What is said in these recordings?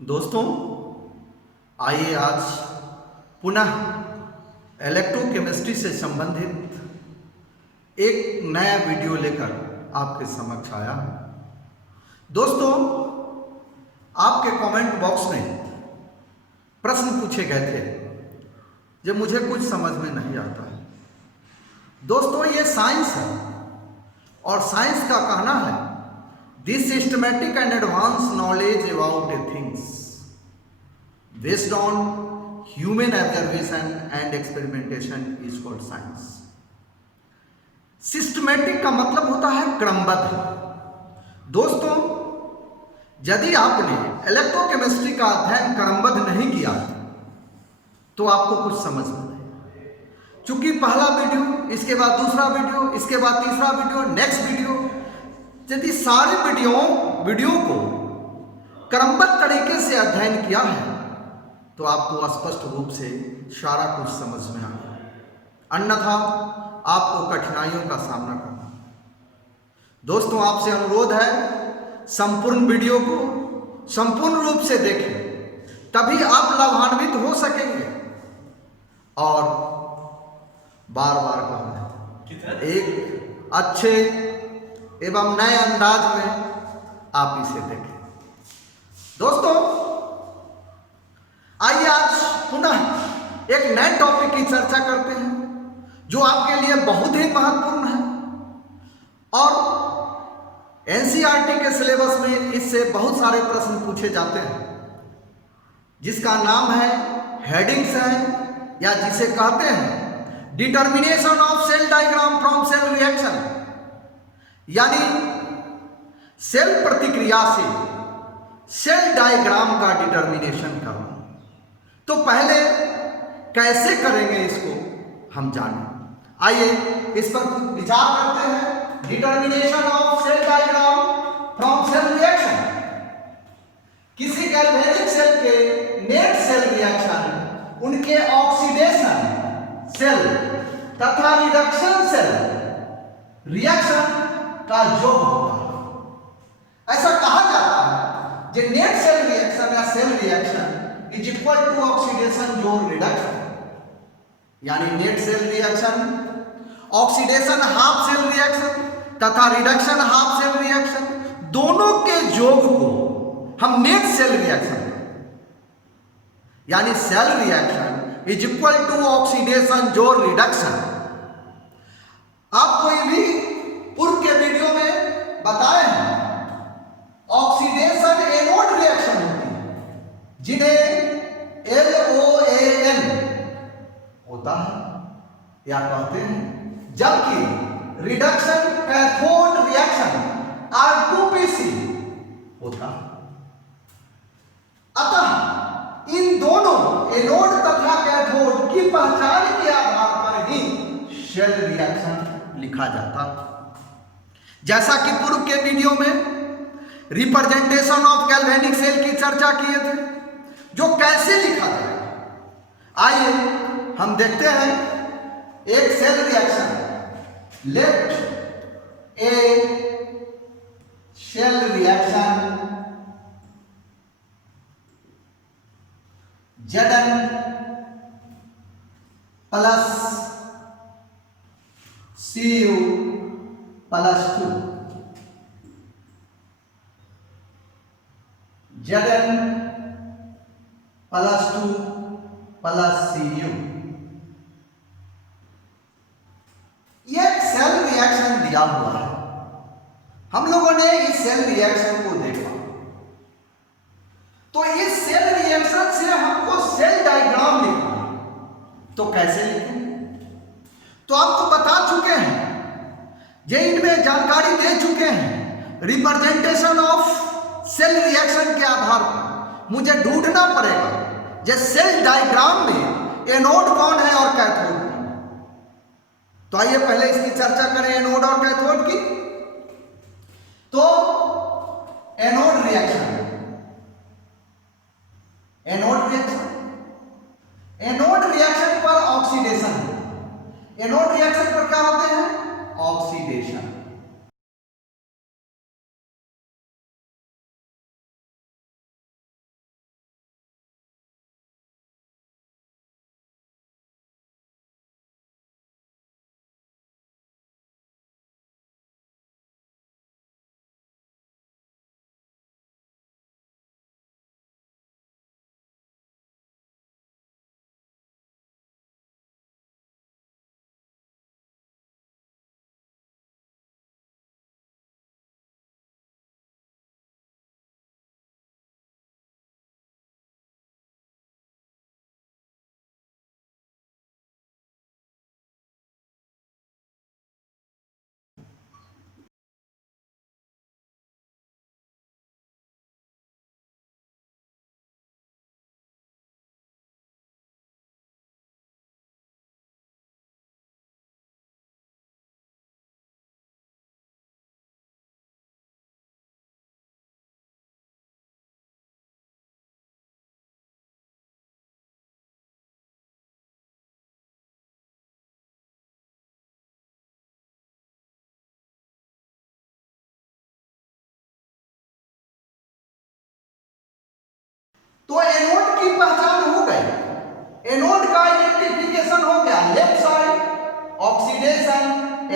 दोस्तों, आइए आज पुनः इलेक्ट्रोकेमिस्ट्री से संबंधित एक नया वीडियो लेकर आपके समक्ष आया हूं। दोस्तों, आपके कमेंट बॉक्स में प्रश्न पूछे गए थे जो मुझे कुछ समझ में नहीं आता है। दोस्तों, ये साइंस है और साइंस का कहना है This systematic and advanced knowledge about a things based on human observation and experimentation is called science. Systematic का मतलब होता है क्रमबद्ध। दोस्तों, यदि आपने इलेक्ट्रोकेमिस्ट्री का अध्ययन क्रमबद्ध नहीं किया तो आपको कुछ समझ में नहीं। चूंकि पहला वीडियो, इसके बाद दूसरा वीडियो, इसके बाद तीसरा वीडियो, नेक्स्ट वीडियो, यदि सारे वीडियो को क्रमबद्ध तरीके से अध्ययन किया है तो आपको स्पष्ट रूप से सारा कुछ समझ में आएगा, अन्यथा आपको कठिनाइयों का सामना करना है। दोस्तों, आपसे अनुरोध है संपूर्ण वीडियो को संपूर्ण रूप से देखें, तभी आप लाभान्वित हो सकेंगे। और बार बार कहना है, एक अच्छे एवं नए अंदाज में आप इसे देखें। दोस्तों, आइए आज पुनः एक नए टॉपिक की चर्चा करते हैं जो आपके लिए बहुत ही महत्वपूर्ण है और एनसीईआरटी के सिलेबस में इससे बहुत सारे प्रश्न पूछे जाते हैं, जिसका नाम है हेडिंग्स है या जिसे कहते हैं determination of cell diagram from cell reaction, यानी सेल प्रतिक्रिया से सेल डायग्राम का डिटर्मिनेशन करना। तो पहले कैसे करेंगे इसको हम जानें। आइए इस पर विचार करते हैं। Determination of cell diagram from cell reaction, किसी गैल्वेनिक सेल के नेट सेल रिएक्शन, उनके ऑक्सीडेशन सेल तथा रिडक्शन सेल रिएक्शन का योग होता है। ऐसा कहा जाता है कि नेट सेल रिएक्शन या cell reaction is equal to oxidation zone reduction, यानी net cell reaction, oxidation half cell reaction तथा रिडक्शन हाफ सेल रिएक्शन, दोनों के योग को हम नेट सेल रिएक्शन, यानी cell reaction is equal to oxidation zone reduction. आप कोई भी पूर्व के वीडियो में बताए हैं ऑक्सीडेशन एनोड रिएक्शन होती है, जिन्हें LOAN होता है या कहते हैं, जबकि रिडक्शन कैथोड रिएक्शन R2PC होता है। अतः इन दोनों एनोड तथा कैथोड की पहचान के आधार पर ही सेल रिएक्शन लिखा जाता है। जैसा कि पूर्व के वीडियो में रिप्रेजेंटेशन ऑफ गैल्वेनिक सेल की चर्चा किए थे, जो कैसे लिखा जाएगा। आइए हम देखते हैं एक cell reaction, let a cell reaction Zn plus Cu plus 2, Zn plus 2 plus Cu। यह एक सेल रिएक्शन दिया हुआ है। हम लोगों ने इस सेल रिएक्शन को देखा, तो इस सेल रिएक्शन से हमको सेल डायग्राम लिखना है। तो कैसे लिखें? तो आपको बता चुके हैं, ये इनमें जानकारी दे चुके हैं। रिप्रेजेंटेशन ऑफ सेल रिएक्शन के आधार पर मुझे ढूंढना पड़ेगा जे सेल डायग्राम में एनोड कौन है और कैथोड कौन है। तो आइए पहले इसकी चर्चा करें, एनोड और कैथोड की। तो एनोड रिएक्शन, एनोड रिएक्शन पर ऑक्सीडेशन, एनोड रिएक्शन पर क्या होते हैं? ऑक्सीडेशन।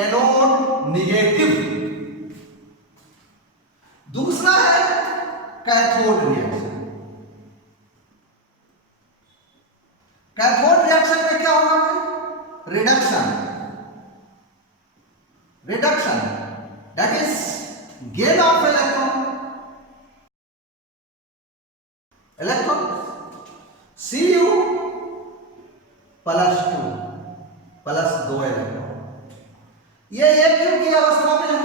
Anode negative. दूसरा है कैथोड रिएक्शन। कैथोड रिएक्शन में क्या होगा? Reduction, reduction that is gain of electron, electron Cu plus 2 plus 2 electron, ये एक क्यू की अवस्था में है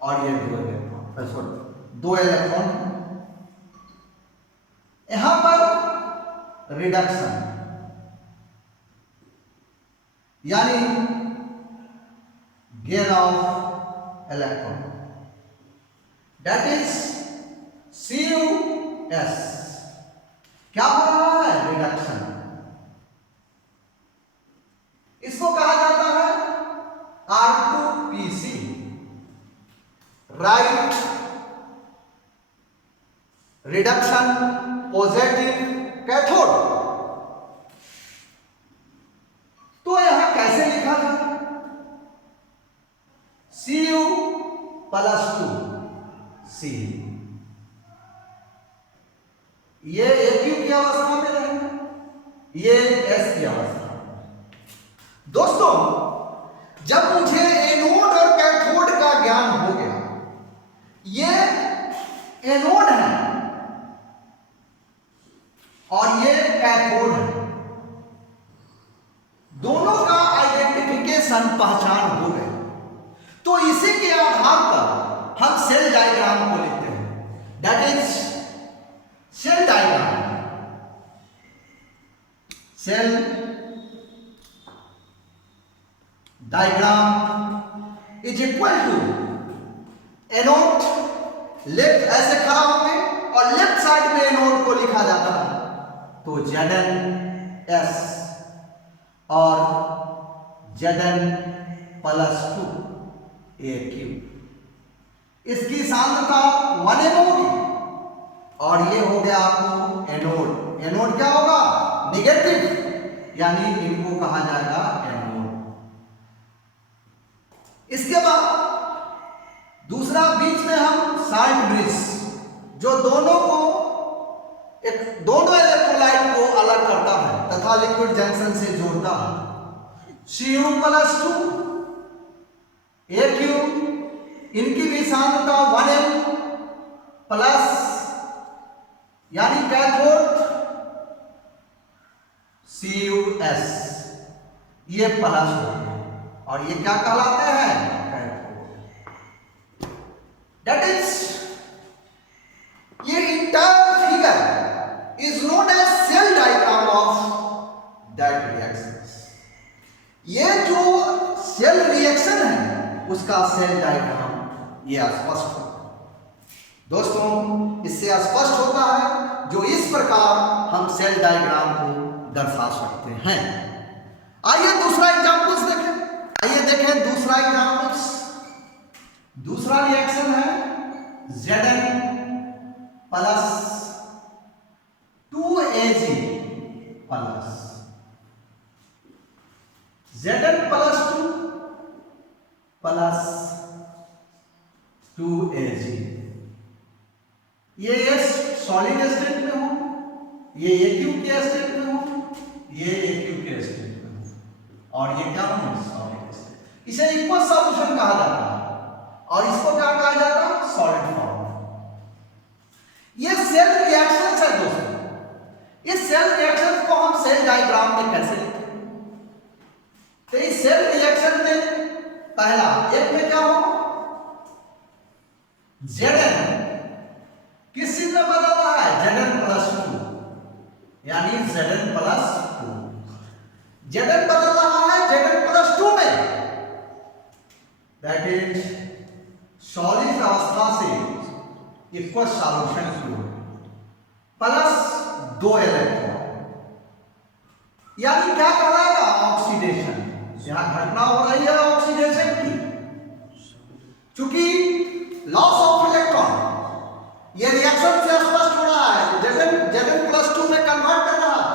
और ये 2 इलेक्ट्रॉन, सॉरी 2 इलेक्ट्रॉन। यहां पर रिडक्शन यानी gain of electron that is CuS। क्या हो रहा है? रिडक्शन। इसको कहा जाता है R2PC, right reduction positive cathode. तो यहां कैसे लिखा था? Cu प्लस 2 C, ये AQ की अवस्था में रहेगा, ये S की अवस्था में। दोस्तों, जब मुझे एनोड और कैथोड का ज्ञान हो गया, ये एनोड है और ये कैथोड है, दोनों का आइडेंटिफिकेशन पहचान हो गए, तो इसी के आधार पर हम सेल डायग्राम को लिखते हैं। That is cell diagram. Cell diagram is equal to anode, left ऐसे खड़ा होंगे और लेफ्ट साइड में एनोड को लिखा जाता है, तो ZnS और Zn प्लस 2 AQ। इसकी सांद्रता 1m होगी और ये हो गया आपको एनोड। एनोड क्या होगा? निगेटिव, यानी इनको कहा जाएगा एनोड। इसके बाद दूसरा बीच में हम साल्ट ब्रिज, जो दोनों इलेक्ट्रोलाइट को अलग करता है तथा लिक्विड जंक्शन से जोड़ता है। Cu प्लस 2 AQ, इनकी भी सांद्रता 1m प्लस, यानी कैथोड CuS, ये प्लस होते हैं और ये क्या कहलाते हैं? कैथोड। दैट इज ये entire figure is known as cell diagram of that reaction. ये जो सेल रिएक्शन है उसका सेल डायग्राम ये स्पष्ट होता है। दोस्तों, इससे स्पष्ट होता है जो इस प्रकार हम सेल डायग्राम को दर्शा सकते हैं। आइए दूसरा एग्जांपल्स देखें। आइए देखें दूसरा एग्जांपल्स। दूसरा रिएक्शन है Zn plus 2Ag plus, Zn plus 2 plus 2Ag। ये सॉलिड स्टेट में हो, ये AQ के स्टेट में हो, ये AQ के स्टेट में हो, और ये क्या हो? Solid state. इसे इक्वस सॉल्यूशन कहा जाता है और इसको क्या कहा जाता है? Solid form. ये सेल रिएक्शन है दोस्तों। इस सेल रिएक्शन को हम सेल डायग्राम में कैसे लिखते हैं? तो इस सेल रिएक्शन में पहला एक में क्या हो? Zn किस चीज में बदल रहा है? Zn प्लस 2, यानी Zn प्लस 2। Zn बदल रहा है Zn प्लस 2 में, दैट इज सॉलिड अवस्था से इक्वल सॉल्यूशन की ओर प्लस 2 इलेक्ट्रॉन, यानी क्या कराएगा? ऑक्सीडेशन। यहां घटना हो रही है ऑक्सीडेशन की, चूंकि लॉस ऑफ इलेक्ट्रॉन, ये रिएक्शन से स्पष्ट हो रहा है। Zn प्लस 2 में कन्वर्ट कर रहा है,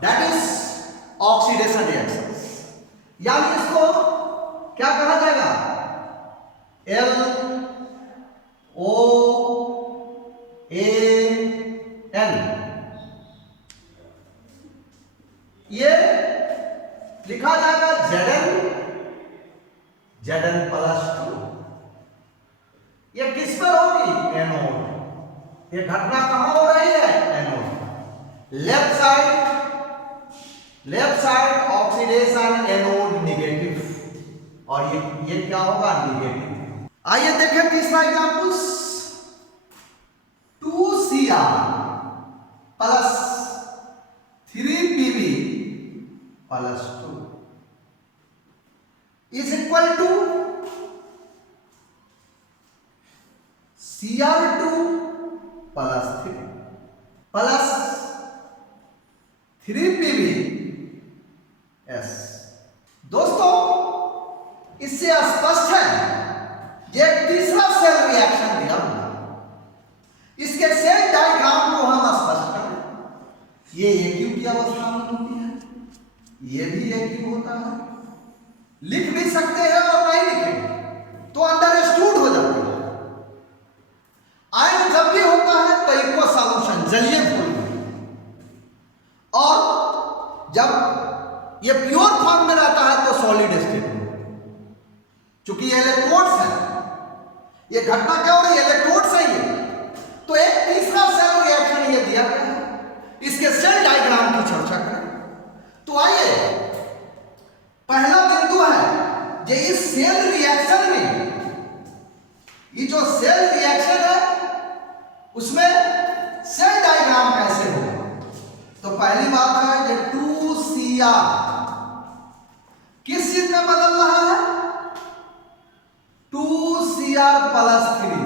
दैट इज ऑक्सीडेशन रिएक्शन। यानी इसको क्या कहा जाएगा? LOAN। ये लिखा जाएगा Zn +2। ये किस पर होगी? एनोड। ये घटना कहां हो रही है? Anode. Left side oxidation anode negative, और ये क्या होगा? नेगेटिव। आइए देखें तीसरा example. 2Cr + 3Pb + 2 is equal to Cr2 + 3 plus 3Pbs। दोस्तों, इससे स्पष्ट है ये तीसरा सेल रिएक्शन दिया हुआ। इसके सेल डायग्राम को हम स्पष्ट करें। ये AQ की अवस्था में होती है, ये भी AQ होता है। लिख भी सकते हैं और नहीं लिखेंगे तो अंडरस्टूड हो जाता है। आयन जब भी होता है तो इक्वस सॉल्यूशन जलीय घोल में, और जब ये प्योर फॉर्म में रहता है तो सॉलिड स्टेट में। चूंकि ये इलेक्ट्रोड्स है, ये घटना क्या हो रही है? इलेक्ट्रोड से ही है। तो एक तीसरा सेल रिएक्शन ये दिया गया है, इसके सेल डायग्राम की चर्चा करें। तो आइए, पहला बिंदु है जो इस सेल रिएक्शन में, ये जो सेल रिएक्शन है उसमें सेल डायग्राम कैसे होगा? तो पहली बात है कि 2Cr किस चीज में बदल रहा है? 2Cr + 3।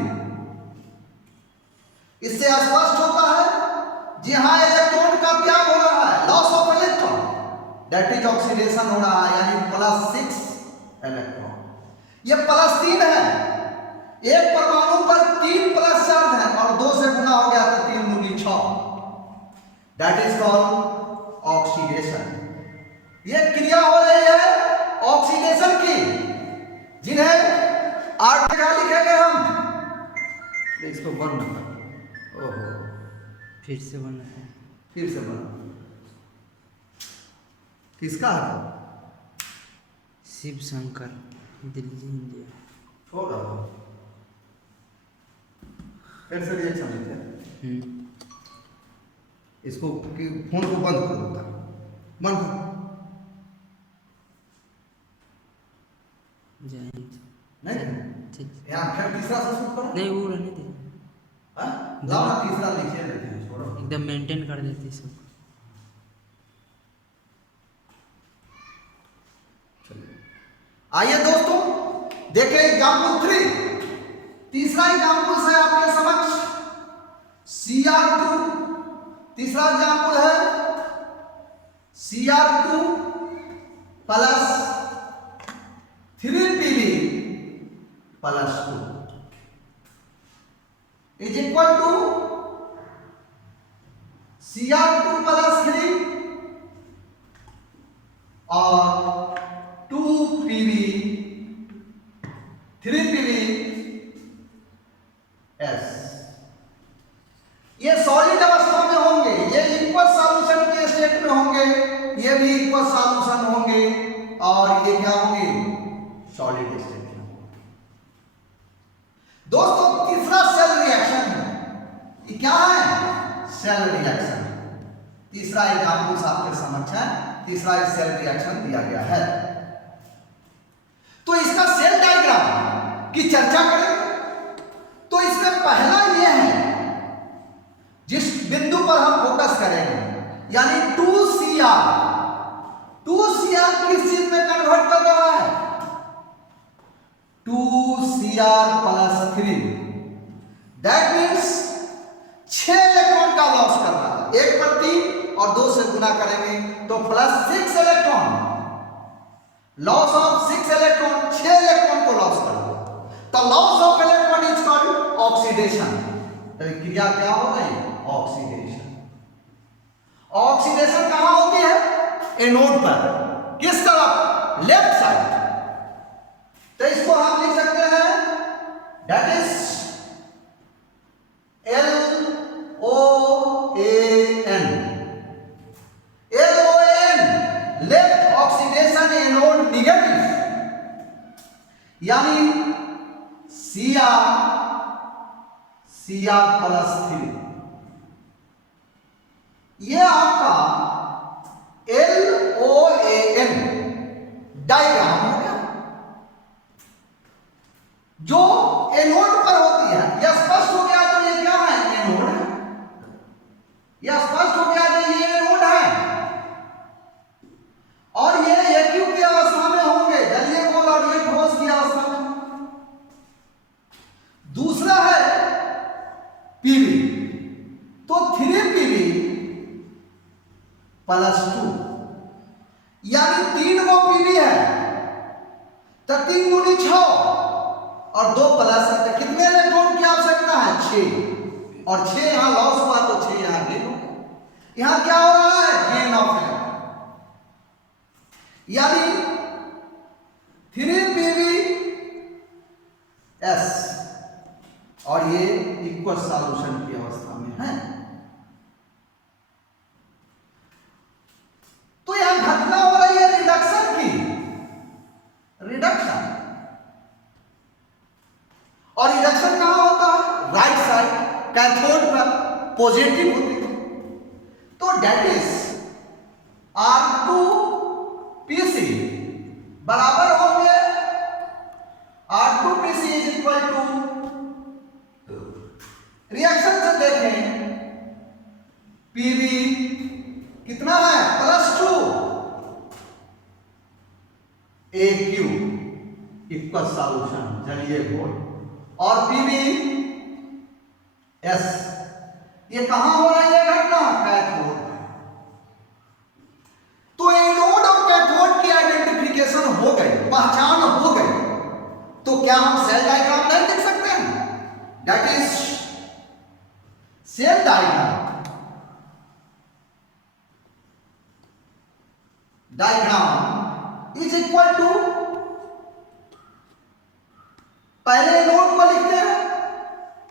इससे स्पष्ट होता है जी हाँ, इलेक्ट्रॉन का त्याग हो रहा है, loss of electron, that is oxidation हो रहा है, यानी +6 इलेक्ट्रॉन। ये +3 है, एक परमाणु पर 3 प्लस चार्ज है और 2 से गुना हो गया तो 3 दूनी 6, दैट इज कॉल्ड ऑक्सीडेशन। ये क्रिया हो रही है ऑक्सीडेशन की, जिन्हें आर्ट का लिखेंगे हम। इसको बंद कर। ओहो, फिर से बना है। किसका है? शिव शंकर, दिल्ली, इंडिया। छोड़ रहा हूं, फिर से रिएक्शन लिखते हैं। इसको फोन को बंद कर देता, बंद कर। नहीं, यहाँ फिर तीसरा से शुरू करो। नहीं, वो रहने दे। लाओ ना, तीसरा लिखिए, लेते हैं, छोड़ो। एकदम मेंटेन कर देते सब। आइए दोस्तों, देखें एग्जाम्पल 3। तीसरा एग्जाम्पल है आपके समक्ष Cr2। तीसरा एग्जाम्पल है Cr2 + 3Pb + 2 is equal to Cr2 + 3 और 2Pb 3Pbs। ये सॉलिड अवस्था में होंगे, ये इक्वस सॉल्यूशन के स्टेट में होंगे, ये भी इक्वस सॉल्यूशन होंगे, और ये क्या होंगे? सॉलिड स्टेट में। दोस्तों, तीसरा सेल रिएक्शन है। ये क्या है? Cell reaction. तीसरा एग्जाम्पल आपके समक्ष है, तीसरा एक सेल रिएक्शन दिया गया है। तो इसका सेल डायग्राम की चर्चा करें तो इसमें पहला यह है, जिस बिंदु पर हम फोकस करेंगे, यानी 2Cr। 2Cr किस चीज में कन्वर्ट कर रहा है? 2Cr + 3, दैट मीन्स 6 इलेक्ट्रॉन का लॉस कर रहा है। 1 पर 3 और 2 से गुना करेंगे तो +6 electron, loss of 6 electron, 6 electron को लॉस कर दो, तो loss of electron is called oxidation. तो क्रिया क्या हो गई? ऑक्सीडेशन। ऑक्सीडेशन कहां होती है? एनोड पर। किस तरफ? Left side. Cr+3। ये आपका LOAN डायग्राम हो गया जो एनोड पर होती है। यह स्पष्ट हो गया तो ये क्या है, एनोड है। यह स्पष्ट हो गया तो ये एनोड है और ये एक्यू की अवस्था में होंगे, जलीय घोल और ये ठोस की अवस्था में। दूसरा है पीवी, तो 3Pb + 2 यानी 3 गो पीवी है तो 3 दूनी 6 और 2 प्लस है तो कितने इलेक्ट्रॉन की आवश्यकता है, 6। और 6 यहां लॉस हुआ तो 6 यहां गेन हो। यहां क्या हो रहा है, गेन ऑफ इलेक्ट्रॉन, यानी 3Pbs और ये इक्वल सॉल्यूशन की अवस्था में है। तो यहां घटना हो रही है रिडक्शन की, रिडक्शन। और रिडक्शन कहां होता है, राइट साइड कैथोड पर पॉजिटिव होती है। तो डेट इज R2Pc बराबर होंगे, R2Pc is equal to, reaction से देखें Pb कितना है, +2 AQ इक्वल सॉल्यूशन जलीय घोल और Pbs ये कहां हो रही है घटना, कैथोड। तो एनोड और कैथोड की आइडेंटिफिकेशन हो गई, पहचान हो गई, तो क्या हम सेल डायग्राम नहीं लिख सकते हैं, that is cell diagram is equal to, पहले नोड को लिखते हैं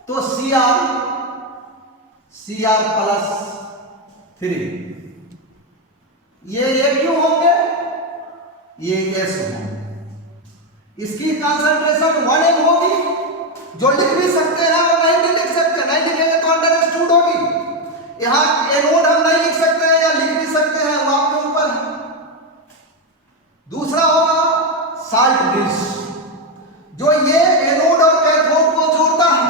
तो Cr+3 ये क्यों होंगे, ये S होंगे। इसकी कंसंट्रेशन 1m होगी, जो लिख भी सकते हैं और नहीं भी लिख सकते, नहीं लिखेंगे तो अंडरस्टूड होगी। यहां एनोड हम नहीं लिख सकते हैं या लिख भी सकते हैं, वो आपके ऊपर है। दूसरा होगा साल्ट ब्रिज, जो ये एनोड और कैथोड को जोड़ता है,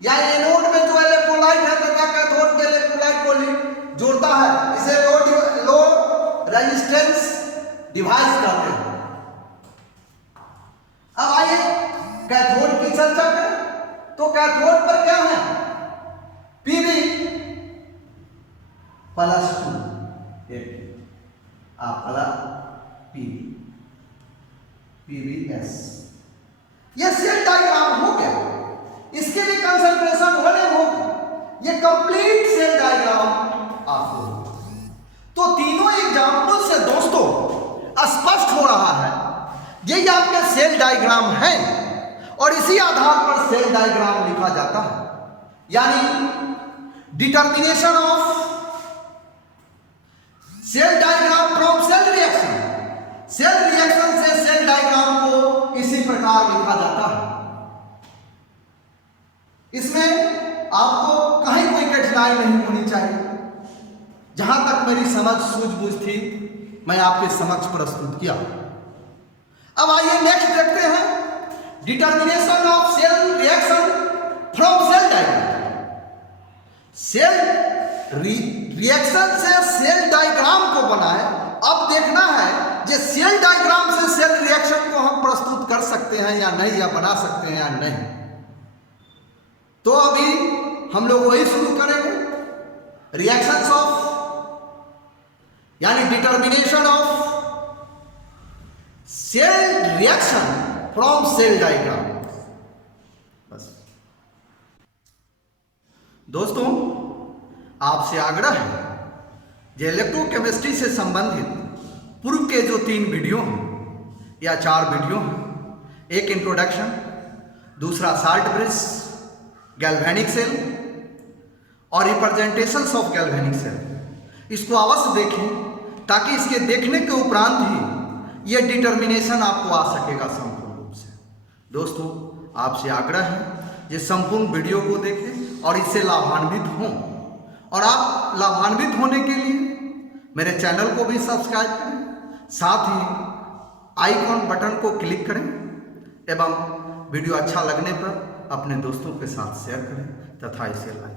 या एनोड में जो इलेक्ट्रोलाइट है तथा कैथोड के इलेक्ट्रोलाइट को जोड़ता है, इसे लो रेजिस्टेंस डिवाइस कहते हैं। अब आइए कैथोड की चर्चा करें, तो कैथोड पर क्या है, Pb +2 Pbs, ये सेल डायग्राम हो गया। इसके भी कंसंट्रेशन होने होगी, ये कंप्लीट सेल डायग्राम आपको। तो तीनों एग्जाम्पल से दोस्तों स्पष्ट हो रहा है यही आपके सेल डायग्राम है और इसी आधार पर सेल डायग्राम लिखा जाता है, यानी determination of cell diagram from cell reaction. Cell reaction से सेल डायग्राम को इसी प्रकार लिखा जाता है। इसमें आपको कहीं कोई कठिनाई नहीं होनी चाहिए। जहां तक मेरी समझ सूझबूझ थी मैं आपके समक्ष प्रस्तुत किया। अब आइए नेक्स्ट देखते हैं determination of cell reaction from cell diagram. Cell reaction से सेल डायग्राम को बनाए। अब देखना है कि सेल डायग्राम से सेल रिएक्शन को हम प्रस्तुत कर सकते हैं या नहीं, या बना सकते हैं या नहीं। तो अभी हम लोग वही शुरू करेंगे, रिएक्शंस ऑफ यानी determination of cell reaction from cell diagram. बस दोस्तों, आपसे आग्रह है जो इलेक्ट्रोकेमिस्ट्री से संबंधित पूर्व के जो 3 वीडियो हैं या 4 वीडियो हैं, एक इंट्रोडक्शन, दूसरा साल्ट ब्रिज, गैल्वेनिक सेल और रिप्रेजेंटेशंस ऑफ गैल्वेनिक सेल, इसको अवश्य देखें ताकि इसके देखने के उपरांत ही यह डिटर्मिनेशन आपको आ सकेगा संपूर्ण रूप से। दोस्तों, आपसे आग्रह है ये संपूर्ण वीडियो को देखें और इससे लाभान्वित हों। और आप लाभान्वित होने के लिए मेरे चैनल को भी सब्सक्राइब करें, साथ ही आइकॉन बटन को क्लिक करें एवं वीडियो अच्छा लगने पर अपने दोस्तों के साथ शेयर करें तथा इसे लाइक